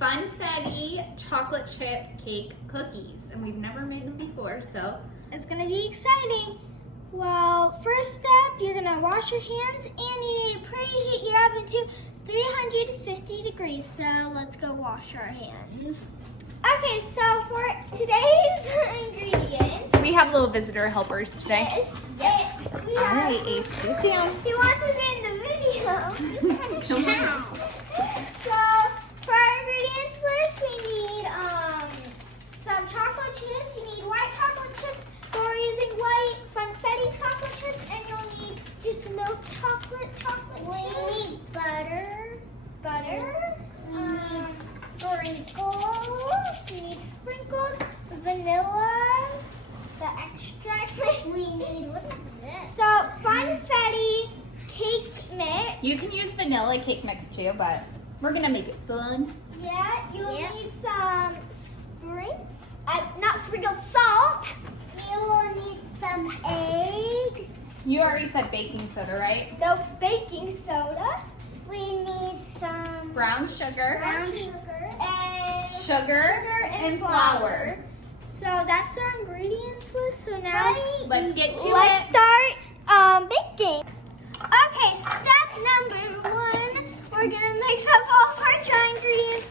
Funfetti chocolate chip cake cookies. And we've never made them before, so it's gonna be exciting. Well, first step, you're gonna wash your hands and you need to preheat your oven to 350 degrees. So let's go wash our hands. Okay, so for today's ingredients, we have little visitor helpers today. Yes. All right, Ace, sit down. He wants to be in the video. So for our ingredients list, we need some chocolate chips. You need white chocolate chips. We're using white Funfetti chocolate chips, and you'll need just milk chocolate chips. We need butter. We need sprinkles. Vanilla. The extract. We need, what is this? So Funfetti cake mix. You can use vanilla cake mix too, but we're gonna make it fun. Yeah, you'll need some not sprinkled salt. You will need some eggs. You already said baking soda, right? No baking soda. We need some Brown sugar. and Sugar and flour. So that's our ingredients list. So now Let's get to let's it. start baking. Okay, step number 1. We're gonna mix up all of our dry ingredients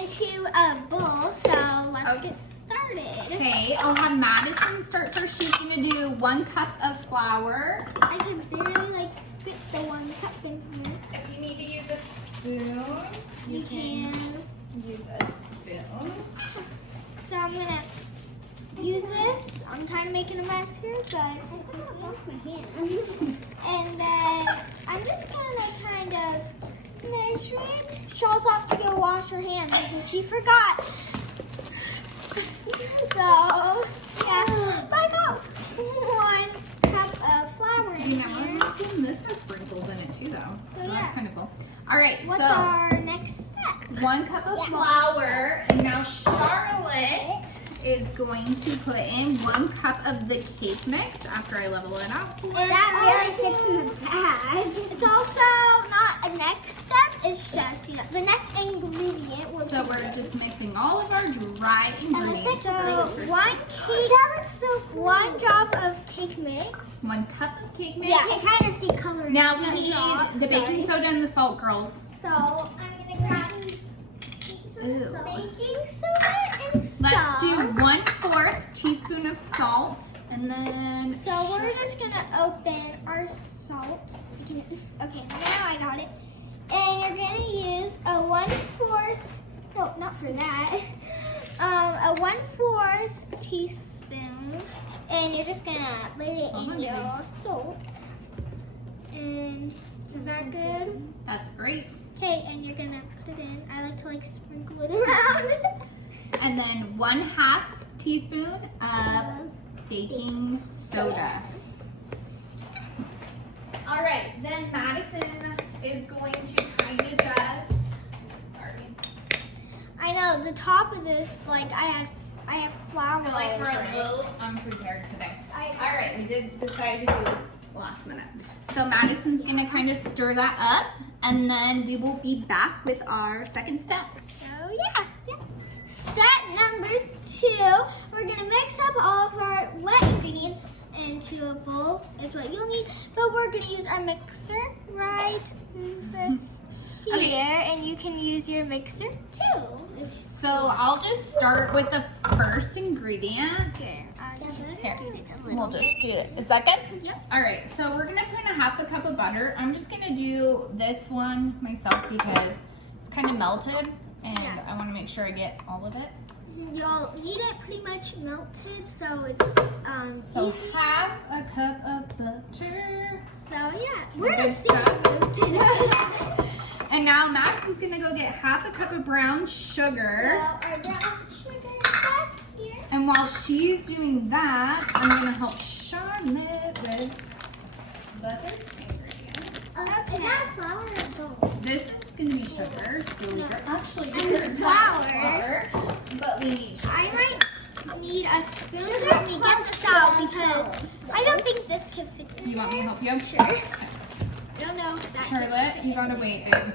into a bowl. So let's get started. Okay, I'll have Madison start first. She's gonna do 1 cup of flour. I can barely fit the 1 cup in here. If you need to use a spoon, you can use a spoon. So I'm gonna use this. I'm kind of making a mess here, but it's off my hands. And then I'm just gonna kind of measure it. Shaw's off to go wash her hands because she forgot. So yeah, back off. 1 cup of flour in here. This has sprinkles in it too, though. So yeah. that's kind of cool. All right, What's so our next step? 1 cup of flour, and now Charlotte is going to put in 1 cup of the cake mix after I level it out. That really fits in the bag. It's also not a next step. It's just the next ingredient. So we're just mixing all of our dry ingredients. So 1 drop of cake mix. 1 cup of cake mix. Yeah, I kind of see color. Now we need the baking soda and the salt, girls. So I'm gonna grab baking soda and salt. Let's do 1/4 teaspoon of salt, and then. So we're just gonna open our salt. Okay, now I got it. And you're gonna use a 1/4. No, not for that. A 1/4 teaspoon, and you're just gonna put it in your salt. And is that good? That's great. Okay, and you're gonna put it in. I like to sprinkle it around. And then 1/2 teaspoon of baking soda. All right, then Madison is going to kind of just. Sorry. I know the top of this, I have flour. I feel like we're a little unprepared today. All right, we did decide to do this last minute. So Madison's gonna kind of stir that up, and then we will be back with our second step. So yeah. Step number 2, we're gonna mix up all of our wet ingredients into a bowl. Is what you'll need, but we're gonna use our mixer right here, and you can use your mixer too. So I'll just start with the first ingredient. Here, We'll just scoot it. Is that good? Yep. All right, so we're gonna put in a 1/2 cup of butter. I'm just gonna do this one myself because it's kind of melted, and I want to make sure I get all of it. You'll need it pretty much melted, so it's So easy. 1/2 cup of butter. So yeah, we're Good gonna see today. And now Madison's gonna go get 1/2 cup of brown sugar. So our brown sugar is back here. And while she's doing that, I'm gonna help Charlotte with the third ingredient. Is that flour or gold? This is gonna be sugar, so we're actually And gonna flour. but we need sugar. I might need a spoon to help me get this out because I don't think this could fit in. You want me to help you? Sure. I don't know if that Charlotte, you gotta wait, babe.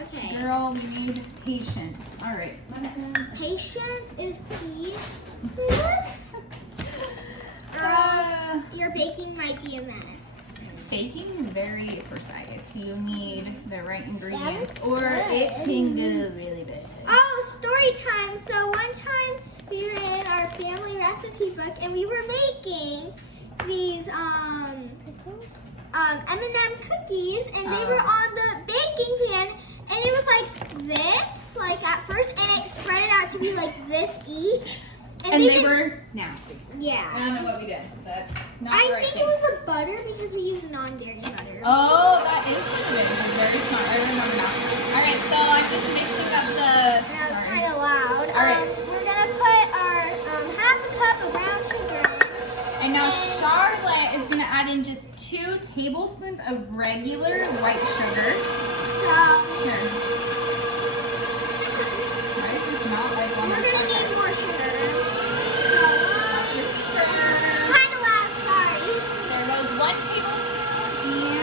Okay. Girl, you need patience. All right. Patience is key. Yes. Your baking might be a mess. Baking is very precise. You need the right ingredients, That's or good. it can go really bad. Oh, story time. So one time we were in our family recipe book and we were making these M&M cookies, and they were on the baking pan, and it was like this, like at first, and it spread it out to be like this each. And they were nasty. Yeah. I don't know what we did, but not I the right think thing. it was the butter because we use non-dairy butter. Oh, that is good. Very smart. I remember that. All right, so I'm just mixing up the. That was kind of loud. All right. We're gonna put our half a cup of brown sugar. And now Charlotte is gonna add in just 2 tablespoons of regular white sugar. So Here. Right, it's not like one we're of gonna need more sugar. There Kind of loud. Sorry. goes 1 tablespoon.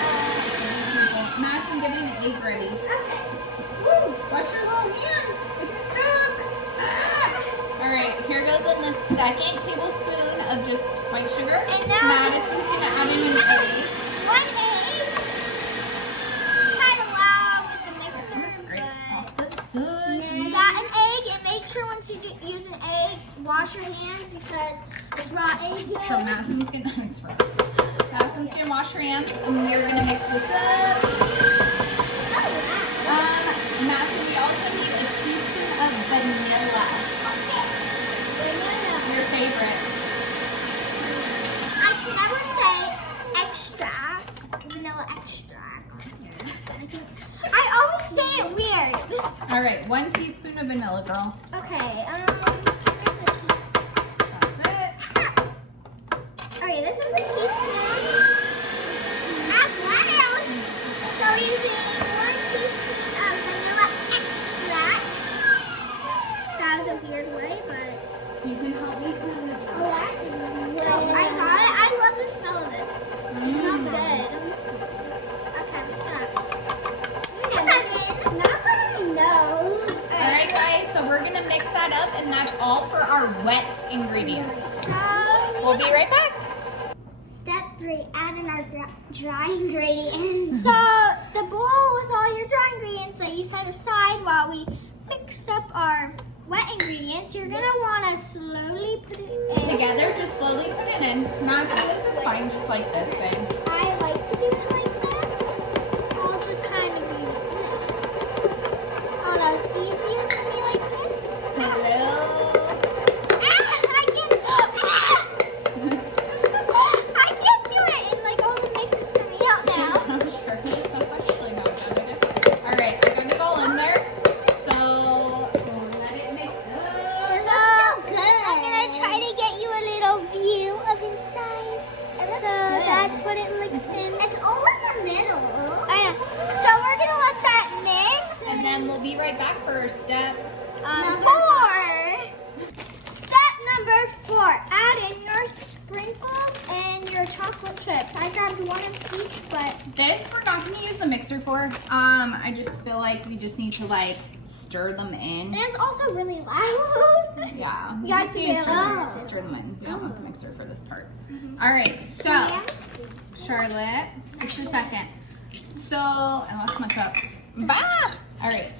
And Madison, get an egg ready. Okay. Woo! Watch your little hand. It's stuck. Ah! All right, here goes in the 2nd tablespoon of just white sugar. And now Madison's gonna add in an egg. 1 egg. Kind of loud with the mixer, Great. but Good. you got an egg, and make sure once you use an egg, wash your hands because it's raw egg. So Madison's gonna, it's right. Madison's gonna wash her hands, and we're gonna mix this up. Madison, we also need a teaspoon of vanilla. Your favorite. I can never say extract, vanilla extract. I always say it weird. All right, 1 teaspoon of vanilla, girl. Okay, That's it. okay, this is a teaspoon. As well. So we're using 1 teaspoon of vanilla extract. That was a weird way, but You can help me. so I got it. I love the smell of this. It smells good. Okay, I'm just gonna put that in. Not put it in my nose. All right, guys, so we're gonna mix that up, and that's all for our wet ingredients. We'll be right back. Step 3, add in our dry ingredients. So the bowl with all your dry ingredients that you set aside while we mix up our wet ingredients, you're gonna wanna slowly put it in. Together, just slowly put it in. Madison, this is fine, just like this, babe. I like to do it like that. I'll just kind of use this. Oh no, it's easier for me like this. Hello. I can't do it. And like all the mix is coming out now. I'm sure that's actually not good. All right, I got it all in there. So let it mix up. It looks so good. I'm gonna try to get you a little view of inside. So that's what it looks in. It's all in the middle. So we're gonna let that mix. And then we'll be right back for step 4. Step number 4. Add in your sprinkles and your chocolate chips. I grabbed 1 of each, but this we're not going to use the mixer for. I just feel like we just need to like stir them in. it's also really loud. Yeah. You guys just can need do to it. stir them in. You don't want the mixer for this part. All right, so Charlotte, just a second. So I lost my cup. Bah! All right.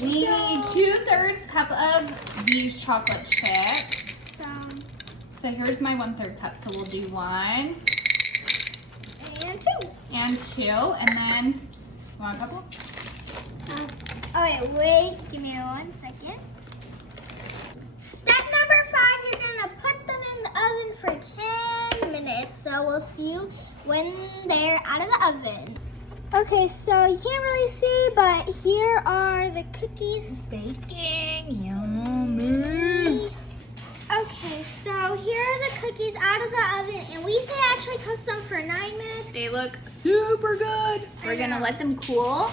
We need 2/3 cup of these chocolate chips. So here's my 1/3 cup. So we'll do 1 And 2. and 2, and then you want a couple? Wait, give me 1 second. Step number 5, you're gonna put them in the oven for 10 minutes. So we'll see you when they're out of the oven. Okay, so you can't really see, but here are the cookies. Baking, yummy. Okay, so here are the cookies out of the oven, and we say actually cook them for 9 minutes. They look super good. We're gonna let them cool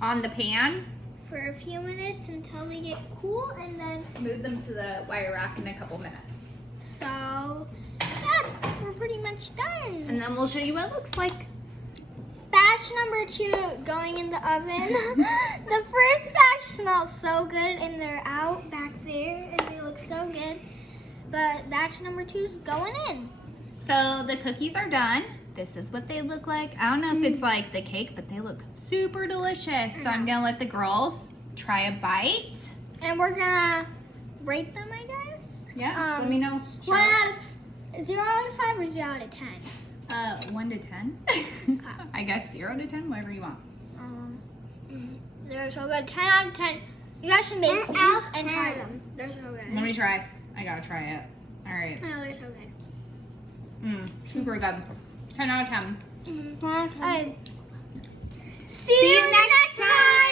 on the pan. For a few minutes until they get cool, and then Move them to the wire rack in a couple minutes. so yeah, we're pretty much done. And then we'll show you what it looks like. Bad batch number 2 going in the oven. The first batch smelled so good and they're out back there and they look so good. But batch number 2 is going in. So the cookies are done. This is what they look like. I don't know if it's like the cake, but they look super delicious. So I'm gonna let the girls try a bite. And we're gonna rate them, I guess. Yeah, let me know. 0 out of 5 or 0 out of 10? 1 to 10. I guess 0 to 10, whatever you want. They're so good. 10 out of 10. You guys should make these and try them. They're so good. Let me try. I gotta try it. All right. Oh, they're so good. Super good. 10 out of 10. See you next time.